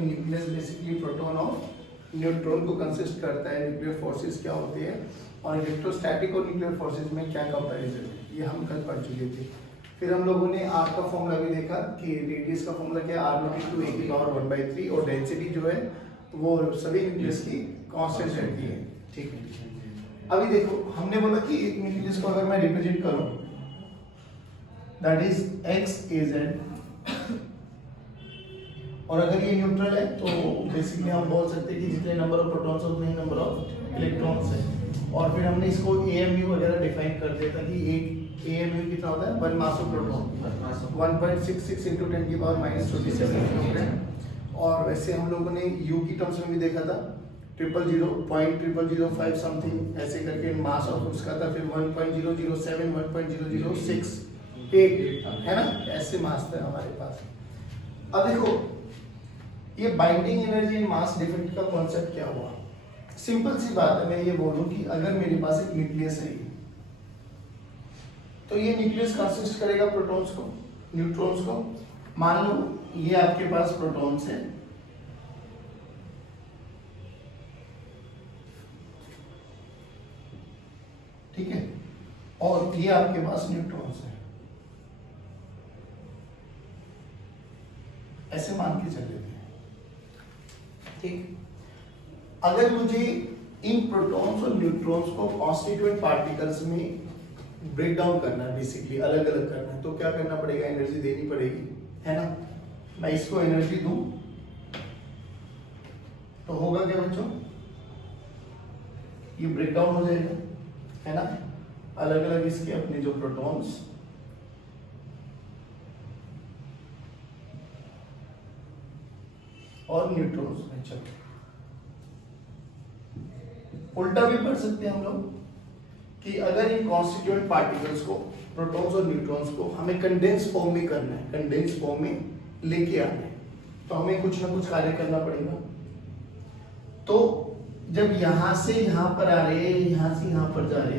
कि nucleus basically proton और neutron को कंसिस्ट करता है। न्यूक्लियर फोर्सेस क्या होते हैं और इलेक्ट्रोस्टैटिक और न्यूक्लियर फोर्सेस में क्या कंपैरिजन है, ये हम कल पढ़ चुके थे। फिर हम लोगों ने आर का फॉर्मूला भी देखा कि रेडियस का फॉर्मूला क्या है, r/(a)⁴ और डेंसिटी जो है वो सभी न्यूक्लियस की कांस्टेंट रहती है। ठीक है, अभी देखो हमने बोला कि एक न्यूक्लियस को अगर मैं रिप्रेजेंट करूं दैट इज x(az) और अगर ये न्यूट्रल है तो बेसिकली हम बोल सकते हैं कि जितने नंबर ऑफ प्रोटॉन्स उतने ही नंबर ऑफ इलेक्ट्रॉन्स है। और फिर हमने इसको AMU वगैरह डिफाइन कर दिया था कि एक AMU कितना होता है, 1 मास ऑफ प्रोटॉन 1.66 × 10⁻27 किलोग्राम। और वैसे हम लोगों ने U की टर्म्स में भी देखा था 0.0005 समथिंग ऐसे करके मास ऑफ उसका था, फिर 1.007 1.0068 है ना, ऐसे मास था हमारे पास। अब देखो ये binding energy and mass defect का कॉन्सेप्ट क्या हुआ। सिंपल सी बात है, मैं ये बोलूं कि अगर मेरे पास एक न्यूक्लियस है तो ये न्यूक्लियस कंसिस्ट करेगा प्रोटॉन्स को न्यूट्रॉन्स को। मान लो ये आपके पास प्रोटॉन्स है, ठीक है, और ये आपके पास न्यूट्रॉन्स है, ऐसे मान के चल लेते हैं। ठीक, अगर मुझे इन प्रोटॉन्स और न्यूट्रॉन्स को कॉन्स्टिट्यूएंट पार्टिकल्स में ब्रेक डाउन करना है, बेसिकली अलग अलग करना है, तो क्या करना पड़ेगा, एनर्जी देनी पड़ेगी, है ना। मैं इसको एनर्जी दूं तो होगा क्या बच्चों, ये ब्रेक डाउन हो जाएगा, है ना। अलग अलग इसके अपने जो प्रोटॉन्स और न्यूट्रॉन्स में। चलो उल्टा भी पढ़ सकते हैं हम लोग कि अगर इन कॉन्स्टिट्यूएंट पार्टिकल्स को प्रोटॉन्स और न्यूट्रॉन्स को हमें कंडेंस फॉर्म में करना है, कंडेंस फॉर्म में लेके आना है, तो हमें कुछ ना कुछ कार्य करना पड़ेगा। तो जब यहां से यहां पर आ रहे, यहां से यहां पर जा रहे,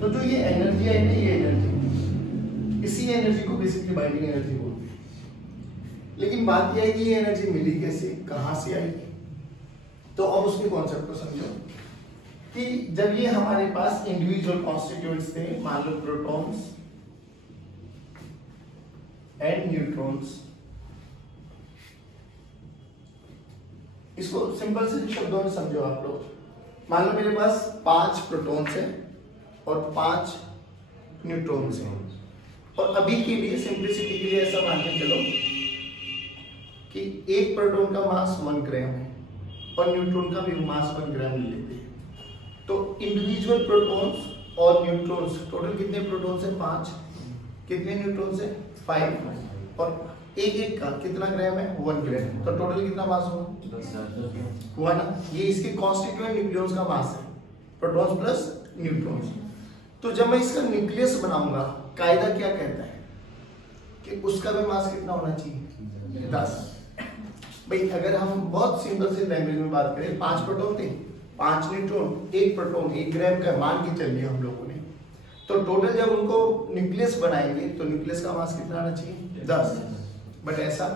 तो जो ये एनर्जी है ना, ये एनर्जी, इसी एनर्जी को बेसिकली बाइंडिंग एनर्जी बोलते हैं। लेकिन बात यह है कि ये एनर्जी मिली कैसे, कहां से आएगी, तो अब उसके कॉन्सेप्ट को समझो कि जब ये हमारे पास इंडिविजुअल कॉन्स्टिट्यूएंट्स थे, मान लो प्रोटॉन्स एंड न्यूट्रॉन्स, इसको सिंपल से शब्दों में समझो आप लोग। मान लो मेरे पास 5 प्रोटॉन्स हैं और 5 न्यूट्रॉन्स हैं, और अभी के लिए सिंपलिसिटी के लिए ऐसा मान के चलो कि एक प्रोटॉन का मास 1 ग्राम है और न्यूट्रॉन का भी मास 1 ग्राम ले लेते हैं। तो इंडिविजुअल प्रोटॉन्स और न्यूट्रॉन्स टोटल कितने प्रोटॉन्स हैं, 5, कितने न्यूट्रॉन्स हैं, 5, और एक एक का कितना ग्राम है, 1 ग्राम, तो टोटल कितना मास हुआ ना। ये इसके कॉन्स्टिट्यूएंट न्यूक्लियस का मास है, प्रोटॉन्स प्लस न्यूट्रॉन्स। तो जब मैं इसका न्यूक्लियस बनाऊंगा, कायदा क्या कहता है कि उसका भी मास कितना होना चाहिए, 10। भाई अगर हम बहुत सिंपल से लैंग्वेज में बात करें, 5 प्रोटॉन थे, 5 न्यूट्रॉन, एक प्रोटॉन 1 ग्राम का मान के चल लिया हम लोगों ने, तो टोटल जब उनको न्यूक्लियस बनाएंगे तो न्यूक्लियस का मास कितना आना चाहिए, 10। बट ऐसा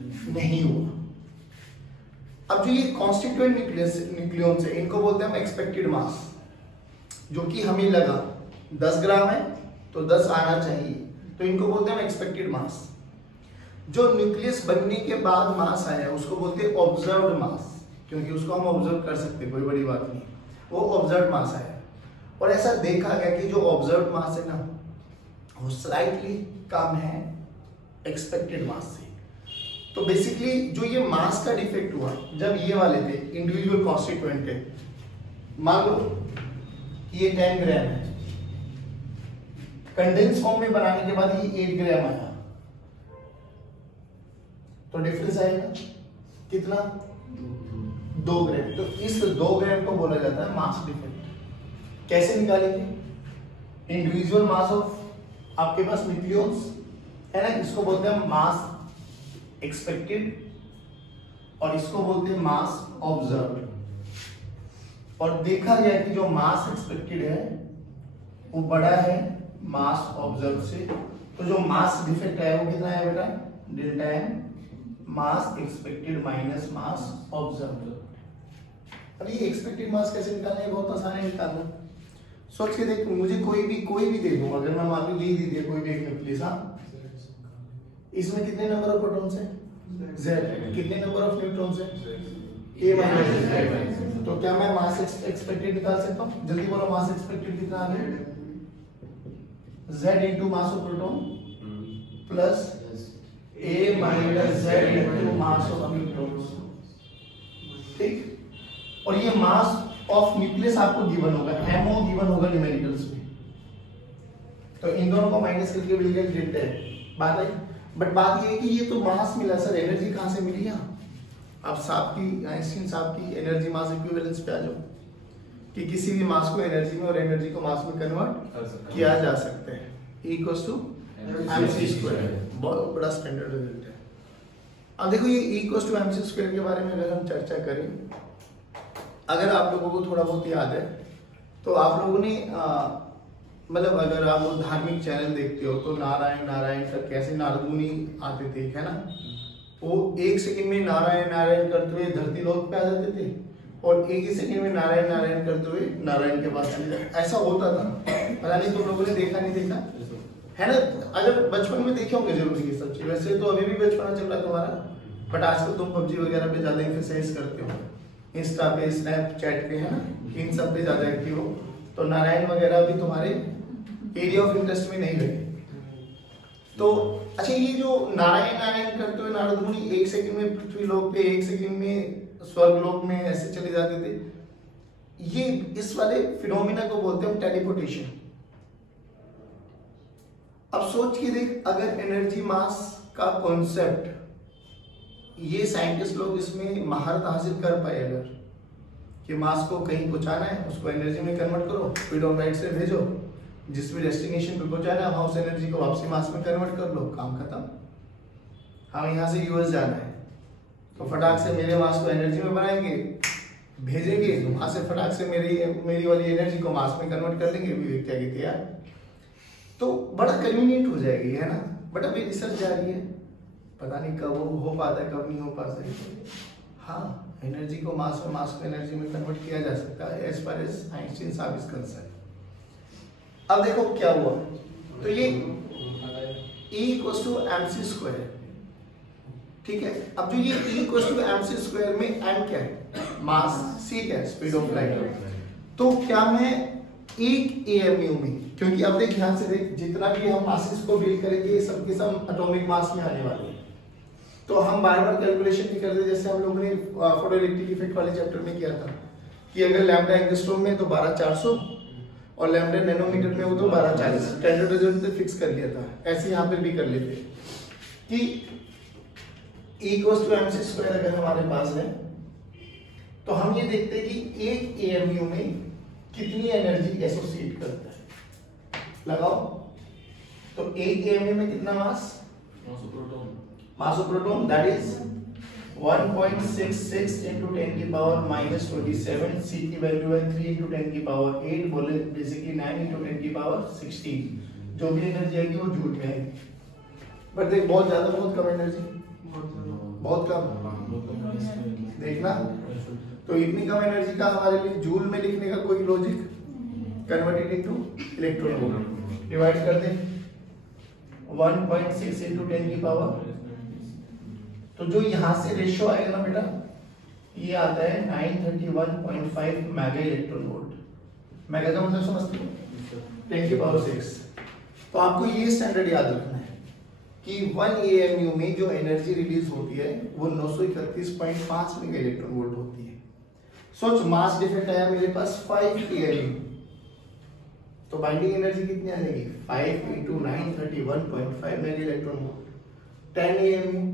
नहीं हुआ। अब जो ये कॉन्स्टिट्यूएंट न्यूक्लियॉन्स है, इनको बोलते हैं हम एक्सपेक्टेड मास, जो कि हमें लगा 10 ग्राम है तो 10 आना चाहिए, तो इनको बोलते हैं हम एक्सपेक्टेड मास। जो न्यूक्लियस बनने के बाद मास आया उसको बोलते हैं ऑब्जर्व्ड मास, क्योंकि उसको हम ऑब्जर्व कर सकते हैं, कोई बड़ी बात नहीं, वो ऑब्जर्व्ड मास आया। और ऐसा देखा गया कि जो ऑब्जर्व्ड मास है ना, वो स्लाइटली कम है एक्सपेक्टेड मास से। तो बेसिकली जो ये मास का डिफेक्ट हुआ जब ये वाले थे इंडिविजुअल कॉन्स्टिट्यूएंट है, मान लो ये 10 ग्राम है, कंडेंस फॉर्म में बनाने के बाद ये 8 ग्राम आया, तो डिफरेंस आएगा कितना, 2 ग्राम। तो इस 2 ग्राम को बोला जाता है मास डिफेक्ट। कैसे निकालेंगे, इंडिविजुअल मास ऑफ आपके पास न्यूक्लियॉन्स है ना, इसको बोलते हैं मास एक्सपेक्टेड, और इसको बोलते हैं मास ऑब्जर्व्ड। और देखा गया कि जो मास एक्सपेक्टेड है वो बड़ा है मास ऑब्जर्व से, तो जो मास डिफेक्ट है वो कितना है बेटा, डेल्टा एम मास एक्सपेक्टेड माइनस मास ऑब्जर्व्ड। अब ये एक्सपेक्टेड मास कैसे निकालना है, बहुत आसान है निकालना। सोच के देख, मुझे कोई भी दे दूं, अगर मैं मान लो यही दे दिया कोई भी एक न्यूक्लियस, हाँ, इसमें कितने नंबर ऑफ प्रोटॉन्स हैं, Z, कितने नंबर ऑफ न्यूट्रॉन्स हैं, A माइनस। तो क्या मैं मास एक्सपेक्टेड निकाल सकता हूँ? जल्दी बोलो, मास एक्सपेक्टेड कितना आ गया, Z into mass of proton plus A minus Z into mass of neutrons. ठीक, और ये मास ऑफ न्यूक्लियस आपको गिवन होगा, MO गिवन होगा न्यूमेरिकल्स में, तो इन दोनों को माइनस करके मिल गया डेल्टा है। बात आई, बट बात ये है कि ये तो मास मिला सर, एनर्जी कहां से मिली? यहाँ अब साहब की, आइंस्टीन साहब की एनर्जी मास इक्विवेलेंस पे आ जाओ, कि किसी भी मास को एनर्जी में और एनर्जी को मास में कन्वर्ट किया जा सकता है। E इक्वल्स टू mc², बहुत बड़ा स्टैंडर्ड रिजल्ट है। अब देखो ये E इक्वल्स टू mc² के बारे में अगर हम चर्चा करें, अगर आप लोगों को थोड़ा बहुत याद है तो आप लोगों ने मतलब अगर आप धार्मिक चैनल देखते हो तो नारायण नारायण कर कैसे नारद मुनि आते थे, है ना, वो एक सेकंड में नारायण नारायण करते हुए धरती लोक पे आ जाते थे और एक ही सेकंड में नारायण नारायण करते हुए नारायण के पास चले जाते। ऐसा होता था, पता नहीं तुम लोगों ने देखा नहीं देखा है ना? अगर बचपन में देखे होंगे जरूर ये सब चीज। वैसे तो अभी भी बचपना चल रहा है तुम्हारा, बट आजकल तुम पबजी वगैरह पे ज्यादा एक्सरसाइज करते हो, इंस्टा पे, स्नैपचैट पे, है ना, इन सब पे ज्यादा एक्टिव हो, तो नारायण वगैरह भी तुम्हारे एरिया ऑफ इंटरेस्ट में नहीं रहे। तो अच्छा, ये जो नारायण नारायण करते हुए नारद मुनि एक सेकंड में पृथ्वी लोक पे, एक सेकंड में स्वर्ग लोक में ऐसे चले जाते थे, ये इस वाले फिनोमिना को बोलते हैं टेलीपोर्टेशन। अब सोच के देख, अगर एनर्जी मास का कॉन्सेप्ट ये साइंटिस्ट लोग इसमें महारत हासिल कर पाए, अगर कि मास को कहीं पहुंचाना है उसको एनर्जी में कन्वर्ट करो, स्पीड ऑफ लाइट से भेजो, जिस भी डेस्टिनेशन पे पहुंचाना है वहां उस एनर्जी को वापसी मास में कन्वर्ट कर लो, काम खत्म। हमें यहाँ से यूएस जाना है तो फटाक से मेरे मास को एनर्जी में बनाएंगे, भेजेंगे, वहां से फटाक से मेरी वाली एनर्जी को मास में कन्वर्ट कर लेंगे, क्या कहते यार, तो बड़ा कन्वीनियंट हो जाएगी, है ना। बट अभी रिसर्च जारी है, पता नहीं कब वो हो पाता है, कब नहीं हो पाता है। हाँ, एनर्जी को मास में, मास को एनर्जी में कन्वर्ट किया जा सकता है एज फार एज आइंस्टीन साहब इज कंसर्न। अब देखो क्या हुआ, तो ये E इक्वल्स टू mc², ठीक है। अब जो ये E इक्वल्स टू mc² में m क्या है, मास, c क्या है, स्पीड ऑफ लाइट। तो क्या मैं एक AMU में, क्योंकि अब देख ध्यान से देख, जितना भी हम मासेस को डील करेंगे ये सब के सब एटॉमिक मास में आने वाले हैं, तो हम बार बार कैलकुलेशन नहीं करते, जैसे हम लोगों ने फोटोइलेक्ट्रिक इफेक्ट वाले चैप्टर में किया था कि अगर लैम्डा एंगस्ट्रॉम में तो 12400 और लैम्डा नैनोमीटर में हो तो 1240, स्टैंडर्ड रिजल्ट से फिक्स कर लिया था। ऐसे यहाँ पे भी कर लेते कि E इक्वल्स टू mc² अगर हमारे पास है तो हम ये देखते हैं कि एक AMU में कितनी एनर्जी एसोसिएट करता है, लगाओ। तो एक AMU में कितना mass, mass of proton, that is 1.66 into 10 की पावर -27, C की वैल्यू है 3 into 10 की पावर 8, बोले बेसिकली 9 into 10 की पावर 16। जो भी एनर्जी आएगी वो जूल में आएगी, बट देख बहुत ज्यादा बहुत कम एनर्जी, बहुत कम देखना। तो इतनी कम एनर्जी का हमारे लिए जूल में लिखने का कोई logic, converted into electron volt, divide कर दे 1.6 into 10 की पावर, तो जो यहां से रेशियो आएगा ना बेटा, ये आता है 931.5 मेगा इलेक्ट्रॉन वोल्ट। मेगा का मतलब समझते हो, 10 की पावर 6। तो आपको ये स्टैंडर्ड याद रखना है कि 1 AMU में जो एनर्जी रिलीज होती है वो 931.5 मेगा इलेक्ट्रॉन वोल्ट होती है। सोच, मास डिफेक्ट आया मेरे पास 5 AMU, तो बाइंडिंग एनर्जी कितनी आ जाएगी, 5 into 931.5 mega electron volt. 10 AMU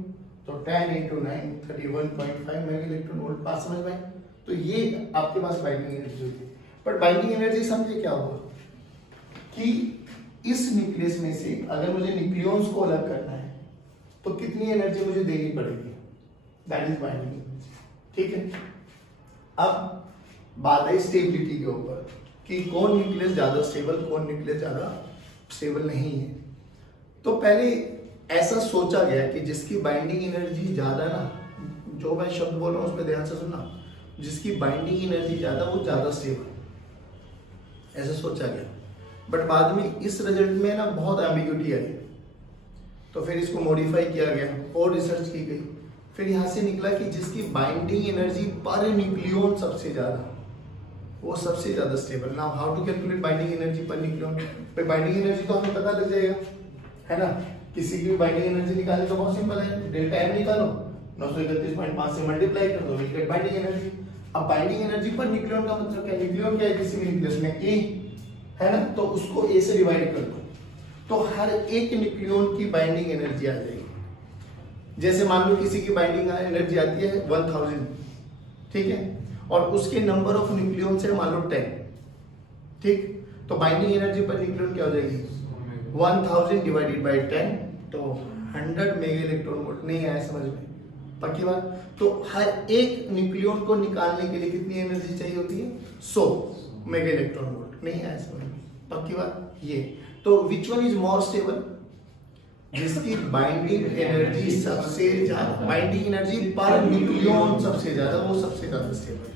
तो 10 into 931.5 मेगा इलेक्ट्रॉन वोल्ट, बात समझ में। तो ये आपके पास बाइंडिंग एनर्जी होती है। बट बाइंडिंग एनर्जी समझे क्या हुआ कि इस न्यूक्लियस में से अगर मुझे न्यूक्लियॉन्स को अलग करना है तो कितनी एनर्जी मुझे देनी पड़ेगी, दैट इज बाइंडिंग एनर्जी, ठीक है। अब बात है स्टेबिलिटी के ऊपर कि कौन न्यूक्लियस ज्यादा स्टेबल, कौन न्यूक्लियस ज्यादा स्टेबल नहीं है। तो पहले ऐसा सोचा गया कि जिसकी बाइंडिंग एनर्जी ज्यादा ना, जो मैं शब्द बोल रहा हूँ उस पर ध्यान से सुनना, जिसकी बाइंडिंग एनर्जी ज्यादा वो ज्यादा स्टेबल, ऐसा सोचा गया। बट बाद में इस रिजल्ट में ना बहुत एम्बिग्यूटी आई, तो फिर इसको मॉडिफाई किया गया और रिसर्च की गई, फिर यहाँ से निकला कि जिसकी बाइंडिंग एनर्जी पर न्यूक्लियन सबसे ज्यादा, वो सबसे ज्यादा stable. Now how to calculate binding energy per nucleon? पे बाइंडिंग एनर्जी तो हमें पता लग जाएगा, है ना। किसी की भी बाइंडिंग एनर्जी निकालने तो बहुत सिंपल है, डेल्टा एम निकालो, 931.5 से मल्टीप्लाई कर दो, विल गेट बाइंडिंग एनर्जी। अब बाइंडिंग एनर्जी पर न्यूक्लियन का मतलब क्या? न्यूक्लियन क्या है किसी भी न्यूक्लियस में? ए, है ना, तो उसको ए से डिवाइड कर दो, तो हर एक न्यूक्लियन की बाइंडिंग एनर्जी आ जाएगी। जैसे मान लो किसी की बाइंडिंग एनर्जी आती है 1000, ठीक है, और उसके नंबर ऑफ न्यूक्लियन है मान लो 10, ठीक, तो बाइंडिंग एनर्जी पर न्यूक्लियन क्या हो जाएगी? 1000 डिवाइडेड बाय 10, तो 100 मेगा इलेक्ट्रॉन वोल्ट। नहीं आया समझ में? पक्की बात। तो हर एक न्यूक्लियन को निकालने के लिए कितनी एनर्जी चाहिए होती है? 100 मेगा इलेक्ट्रॉन वोल्ट। नहीं आया समझ में? पक्की बात। ये तो which one is more stable? जिसकी बाइंडिंग एनर्जी सबसे ज्यादा, बाइंडिंग एनर्जी पर न्यूक्लियन सबसे ज्यादा, वो सबसे ज्यादा स्टेबल।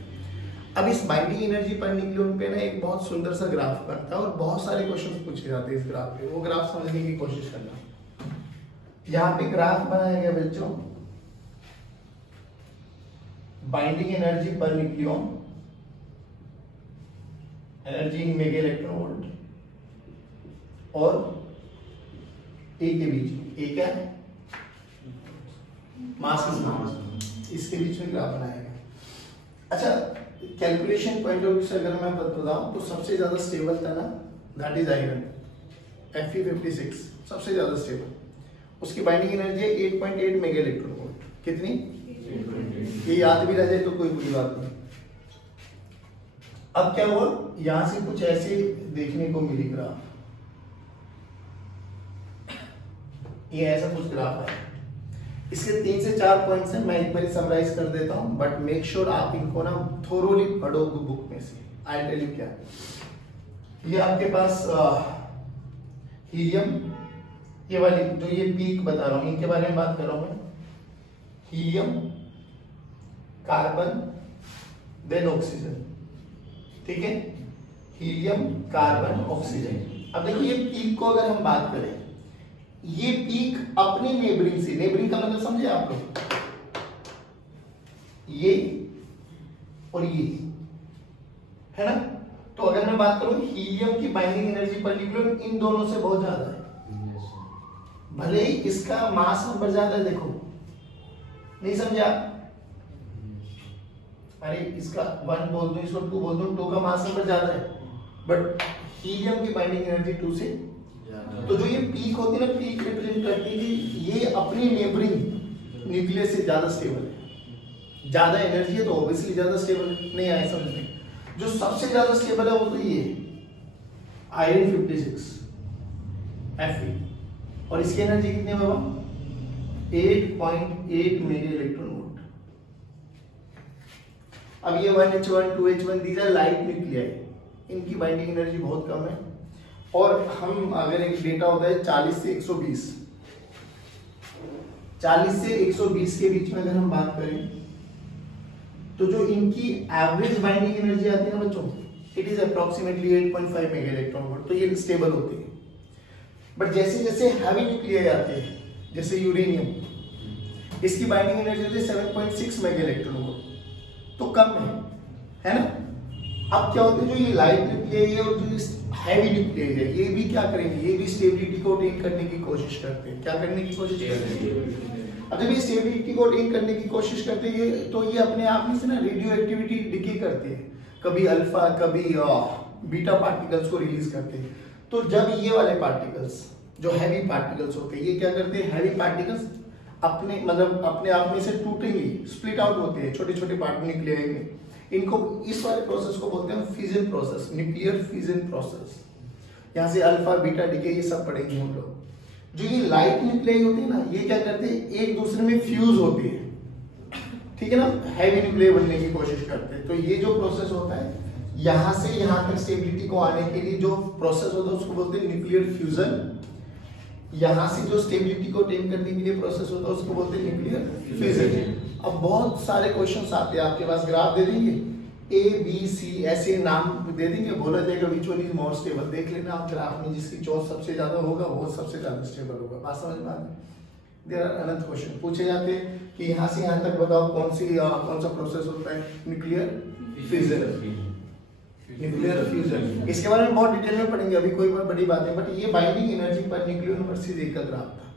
अब इस बाइंडिंग एनर्जी पर न्यूक्लियन पे ना एक बहुत सुंदर सा ग्राफ बनता है और बहुत सारे क्वेश्चन पूछे जाते हैं इस ग्राफ पे, वो ग्राफ समझने की कोशिश करना। यहाँ पे ग्राफ बनाया गया बच्चों, binding energy per nucleon, energy in mega electron volt, और ए के बीच, ए क्या है? मास, इसके बीच में ग्राफ बनाया गया। अच्छा, कैलकुलेशन पॉइंट ऑफ व्यू से अगर मैं बताऊं तो सबसे ज्यादा स्टेबल था ना, दैट इज आयरन, Fe56 सबसे ज्यादा स्टेबल। उसकी बाइंडिंग एनर्जी है 8.8 मेगा इलेक्ट्रॉन वोल्ट। कितनी? 8.8। ये याद भी रह जाए तो कोई बुरी बात नहीं। अब क्या हुआ, यहां से कुछ ऐसे देखने को मिली ग्राफ, ये ऐसा कुछ ग्राफ है, इसके 3 से 4 पॉइंट्स हैं, मैं एक बार समराइज कर देता हूं, बट मेक श्योर आप इनको ना थोरोली पढ़ो बुक में से। आई टेल यू क्या, ये आपके पास हीलियम, ये वाली जो ये पीक बता रहा हूं इनके बारे में बात कर रहा हूं मैं, हीलियम, कार्बन, देन ऑक्सीजन, ठीक है, हीलियम, कार्बन, ऑक्सीजन। अब देखिए ये पीक को अगर हम बात करें, ये पीक अपने नेबरिंग से, नेबरिंग का मतलब समझे आप लोग, ये और ये, है ना। तो अगर मैं बात करूं हीलियम की बाइंडिंग एनर्जी पर न्यूक्लियन इन दोनों से बहुत ज्यादा है, भले ही इसका मास नंबर ज्यादा है, देखो नहीं समझा? अरे इसका 1 बोल दो, इसको 2 बोल दो, 2 का मास नंबर ज्यादा है, बट हीलियम की बाइंडिंग एनर्जी 2 से। तो जो ये पीक होती है ना, पीक रिप्रेजेंट करती है कि ये अपनी नेबरिंग न्यूक्लियस से ज्यादा स्टेबल है, ज्यादा एनर्जी है तो ऑब्वियसली ज्यादा स्टेबल है। नहीं आया समझ में? जो सबसे ज्यादा स्टेबल है वो तो ये आयरन 56 Fe, और इसकी एनर्जी कितनी है बाबा? 8.8 मेगा इलेक्ट्रॉन वोल्ट। अब ये 1H1 2H1 these are light nuclei, इनकी बाइंडिंग एनर्जी बहुत कम है, और हम अगर एक डेटा होता है 40 से 120, 40 से 120 के बीच में अगर हम बात करें तो जो इनकी एवरेज बाइंडिंग एनर्जी आती है ना बच्चों, it is approximately 8.5 mega electron volt, तो ये स्टेबल होती है। बट जैसे जैसे हैवी न्यूक्लियाई आते हैं, जैसे यूरेनियम, इसकी बाइंडिंग एनर्जी होती है 7.6 मेगा इलेक्ट्रॉन वोल्ट, तो कम है ना। अब क्या होता है, जो ये लाइट न्यूक्लियाई है और जो हैवी न्यूक्लियाई है, ये भी क्या करेंगे, ये भी स्टेबिलिटी को अटेन करने की कोशिश करते हैं। क्या करने की कोशिश करते हैं? अब जब ये स्टेबिलिटी को अटेन करने की कोशिश करते हैं तो ये अपने आप में से ना रेडियो एक्टिविटी डिके करते हैं, कभी अल्फा कभी बीटा पार्टिकल्स को रिलीज करते हैं। तो जब ये वाले पार्टिकल्स जो हैवी पार्टिकल्स होते हैं, ये क्या करते हैं, हैवी पार्टिकल्स अपने मतलब अपने आप में से टूटेंगे, स्प्लिट आउट होते हैं छोटे छोटे पार्ट न्यूक्लियाई में। इनको इस वाले प्रोसेस को बोलते हैं fission process, nuclear fission process. यहाँ से अल्फा बीटा डीके ये सब पढ़ेंगे हम लोग। जो ये लाइट न्यूक्लियाई होती है ना, ये क्या करते हैं, एक दूसरे में फ्यूज होती है, ठीक है ना, हैवी न्यूक्लियाई बनने की कोशिश करते हैं। तो ये जो प्रोसेस होता है, यहाँ से यहाँ तक स्टेबिलिटी को आने के लिए जो प्रोसेस होता है उसको बोलते हैं न्यूक्लियर फ्यूजन। यहाँ से जो स्टेबिलिटी को अटेन करने के लिए प्रोसेस होता है उसको बोलते हैं न्यूक्लियर फ्यूजन। अब बहुत सारे क्वेश्चंस आते हैं आपके पास, ग्राफ दे देंगे ए बी सी ऐसे नाम दे देंगे, बोला जाएगा which one is more stable, देख लेना आप ग्राफ में जिसकी चौथ सबसे ज्यादा होगा वो सबसे ज्यादा स्टेबल होगा। बात समझ में आती? देयर आर अनदर क्वेश्चन पूछे जाते हैं कि यहाँ से यहाँ तक बताओ कौन सा प्रोसेस होता है न्यूक्लियर फ्यूजन। न्यूक्लियर फ्यूजन इसके बारे में बहुत डिटेल में पढ़ेंगे, अभी कोई बड़ी बात नहीं, बट ये बाइंडिंग एनर्जी पर न्यूक्लियर वर्सेस एक का ग्राफ था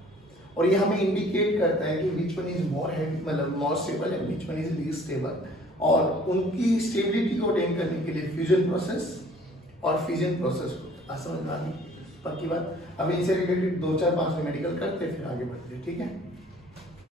और ये हमें इंडिकेट करता है कि विच वन इज मोर मतलब more stable and which one is least stable, और उनकी स्टेबिलिटी को अटेन करने के लिए फ्यूजन प्रोसेस और फिजन प्रोसेस होता है। समझ में आ गई? पक्की बात। अभी इनसे रिलेटेड 2 4 5 मेडिकल करते फिर आगे बढ़ते, ठीक है।